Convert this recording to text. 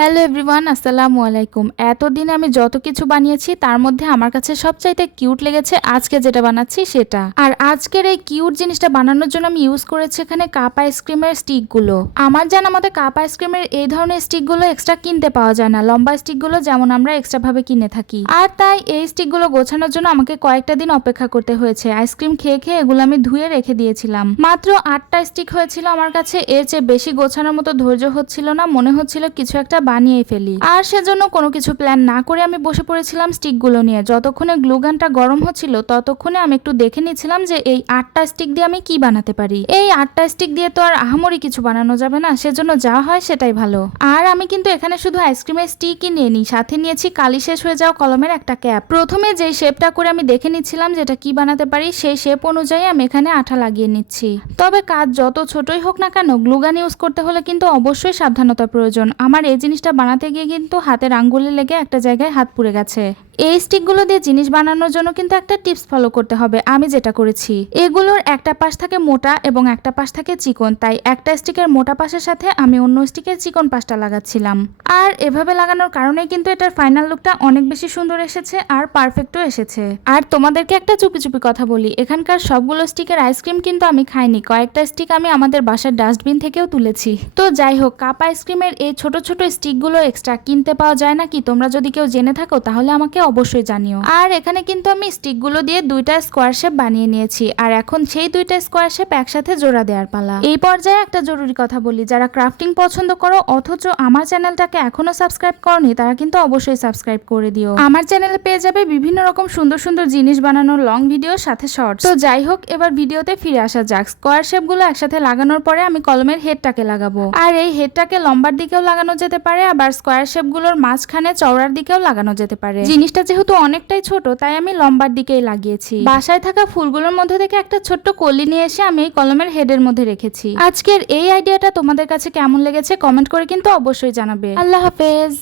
Hello everyone, আসসালামু আলাইকুম। এতদিন আমি যত কিছু বানিয়েছি, তার মধ্যে আমার কাছে সবচাইতে কিউট লেগেছে আজকে যেটা বানাচ্ছি সেটা। আর আজকের এই কিউট জিনিসটা বানানোর জন্য আমি ইউজ করেছি এখানে কাপ আইসক্রিমের স্টিকগুলো। আমার জানা মতে কাপ আইসক্রিমের এই ধরনের স্টিকগুলো এক্সট্রা কিনতে পাওয়া যায় না। লম্বা স্টিকগুলো যেমন আমরা এক্সট্রা ভাবে কিনে থাকি। আর তাই এই স্টিকগুলো গোছানোর জন্য আমাকে কয়েকটা দিন অপেক্ষা করতে হয়েছে। আইসক্রিম খেয়ে খেয়ে এগুলো আমি ধুয়ে রেখে দিয়েছিলাম। মাত্র আটটা স্টিক হয়েছিল আমার কাছে। এর চেয়ে বেশি গোছানোর মতো ধৈর্য হচ্ছিল না। মনে হচ্ছিল কিছু একটা বানিয়ে ফেলি। আর সেজন্য কোনো কিছু প্ল্যান না করে আমি বসে পড়েছিলাম স্টিকগুলো নিয়ে। যতক্ষণে গ্লুগানটা গরম হচ্ছিল, ততক্ষণে আমি একটু দেখে নিচ্ছিলাম যে এই আটটা স্টিক দিয়ে আমি কি বানাতে পারি। এই আটটা স্টিক দিয়ে তো আর আহামরি কিছু বানানো যাবে না, সেজন্য যা হয় সেটাই ভালো। আর আমি কিন্তু এখানে শুধু আইসক্রিমের স্টিকই নিয়ে নিই সাথে নিয়েছি কালি শেষ হয়ে যাওয়া কলমের একটা ক্যাপ প্রথমে যেই শেপটা করে আমি দেখে নিচ্ছিলাম যেটা কি বানাতে পারি, সেই শেপ অনুযায়ী আমি এখানে আঠা লাগিয়ে নিচ্ছি। তবে কাজ যত ছোটই হোক না কেন, গ্লুগান ইউজ করতে হলে কিন্তু অবশ্যই সাবধানতা প্রয়োজন। আমার এই জিনিসটা বানাতে গিয়ে কিন্তু হাতের আঙ্গুলে লেগে একটা জায়গায় হাত পুড়ে গেছে। এই স্টিকগুলো দিয়ে জিনিস বানানোর জন্য কিন্তু একটা টিপস ফলো করতে হবে। আমি যেটা করেছি, এগুলোর একটা পাশ থাকে মোটা এবং একটা পাশ থাকে চিকন, তাই একটা স্টিকের মোটা পাশের সাথে আমি অন্য স্টিকের চিকন পাশটা লাগাচ্ছিলাম। আর এভাবে লাগানোর কারণে কিন্তু এটার ফাইনাল লুকটা অনেক বেশি সুন্দর এসেছে আর পারফেক্টও এসেছে। আর তোমাদেরকে একটা চুপি চুপি কথা বলি, এখানকার সবগুলো স্টিকের আইসক্রিম কিন্তু আমি খাইনি, কয়েকটা স্টিক আমি আমাদের বাসার ডাস্টবিন থেকেও তুলেছি। তো যাই হোক, কাপ আইসক্রিমের এই ছোট ছোট স্টিকগুলো এক্সট্রা কিনতে পাওয়া যায় নাকি? তোমরা যদি কেউ জেনে থাকো, তাহলে আমাকে অবশ্যই জানিও। আর এখানে কিন্তু আমি স্টিকগুলো দিয়ে দুইটা স্কোয়ার শেপ বানিয়ে নিয়েছি। আর এখন সেই দুইটা স্কোয়ার শেপ একসাথে জোড়া দেওয়ার পালা। এই পর্যায়ে একটা জরুরি কথা বলি। যারা ক্রাফটিং পছন্দ করো, অথচ আমার চ্যানেলটাকে এখনও সাবস্ক্রাইব করনি, তারা কিন্তু অবশ্যই সাবস্ক্রাইব করে দিও। আমার চ্যানেলে পেয়ে যাবে বিভিন্ন রকম সুন্দর সুন্দর জিনিস বানানোর লং ভিডিও, সাথে শর্টস। তো যাই হোক, এবার ভিডিওতে ফিরে আসা যাক। স্কোয়ার শেপগুলো একসাথে লাগানোর পরে আমি কলমের হেডটাকে লাগাবো। আর এই হেডটাকে লম্বার দিকেও লাগানো যেতে পারে, আবার স্কোয়ার শেপগুলোর মাঝখানে চওড়ার দিকেও লাগানো যেতে পারে। জিনিসটা যেহেতু অনেকটাই ছোট, তাই আমি লম্বার দিকেই লাগিয়েছি। বাসায় থাকা ফুলগুলোর মধ্যে থেকে একটা ছোট্ট কলি নিয়ে এসে আমি এই কলমের হেডের মধ্যে রেখেছি। আজকের এই আইডিয়াটা তোমাদের কাছে কেমন লেগেছে কমেন্ট করে কিন্তু অবশ্যই জানাবে। আল্লাহ হাফেজ।